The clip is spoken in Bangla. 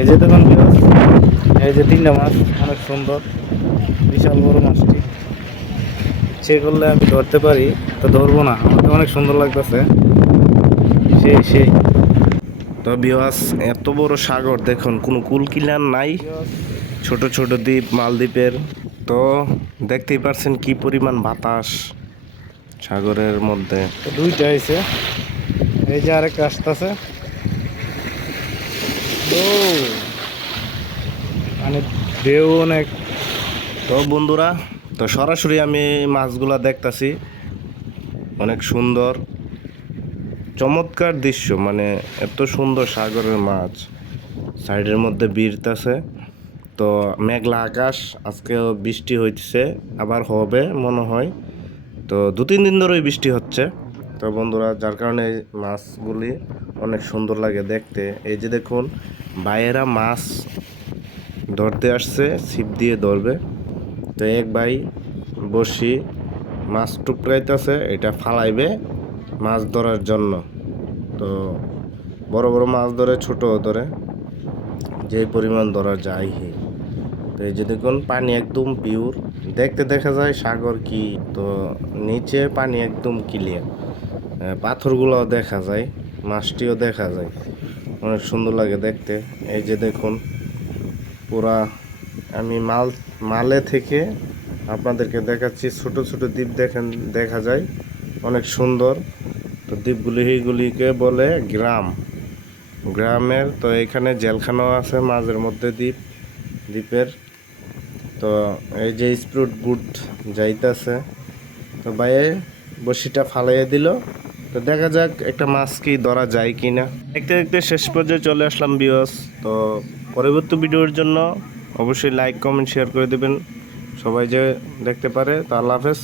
এই যে দেখুন বিয়স, এই যে তিনটা মাছ অনেক সুন্দর, বিশাল বড় মাছটি। ইচ্ছে করলে আমি ধরতে পারি, তো ধরবো না, আমাকে অনেক সুন্দর লাগতেছে। সেই সেই তো বিওয়াস, এত বড় সাগর দেখুন, কোনো কুল কিনার নাই। ছোট ছোট দ্বীপ, মালদ্বীপের। তো দেখতেই পারছেন কি পরিমাণ বাতাস সাগরের মধ্যে। তো দুইটা হয়েছে, এই যে আরেকটা আসতেছে। ও মানে ঢেউ অনেক। তো বন্ধুরা, তো সরাসরি আমি মাছগুলা দেখতাছি, অনেক সুন্দর চমৎকার দৃশ্য, মানে এত সুন্দর সাগরের মাছ সাইডের মধ্যে বিরতাছে। তো মেঘলা আকাশ, আজকেও বৃষ্টি হইতেছে, আবার হবে মনে হয়। তো 2-3 দিন ধরেই বৃষ্টি হচ্ছে। তো বন্ধুরা, যার কারণে মাছগুলি অনেক সুন্দর লাগে দেখতে। এই যে দেখুন, ভাইয়েরা মাছ ধরতে আসছে, ছিপ দিয়ে ধরবে। তো এক ভাই বসি মাছ টুকরাইতেছে, এটা ফালাইবে মাছ ধরার জন্য। তো বড় বড় মাছ ধরে, ছোট ধরে, যে পরিমাণ ধরা যায়। তো এই যে দেখুন, পানি একদম পিওর, দেখতে দেখা যায় সাগর কি। তো নিচে পানি একদম ক্লিয়ার, পাথরগুলোও দেখা যায়, মাছটিও দেখা যায়, অনেক সুন্দর লাগে দেখতে। এই যে দেখুন, পুরা আমি মালে থেকে আপনাদেরকে দেখাচ্ছি। ছোট ছোট দ্বীপ দেখেন, দেখা যায় অনেক সুন্দর। তো দ্বীপগুলিকে বলে গ্রামের। তো এখানে জেলখানাও আছে মাঝের মধ্যে দ্বীপের। তো এই যে স্পিড বুট যাইতাছে, তো বাইরে বসিটা ফালাইয়া দিল। তো দেখা যাক একটা মাছ কি ধরা যায় কিনা। দেখতে দেখতে শেষ পর্যায়ে চলে আসলাম বিয়স। তো পরবর্তী ভিডিওর জন্য অবশ্যই লাইক, কমেন্ট, শেয়ার করে দেবেন, সবাই যে দেখতে পারে। তো আল্লাহ হাফেজ।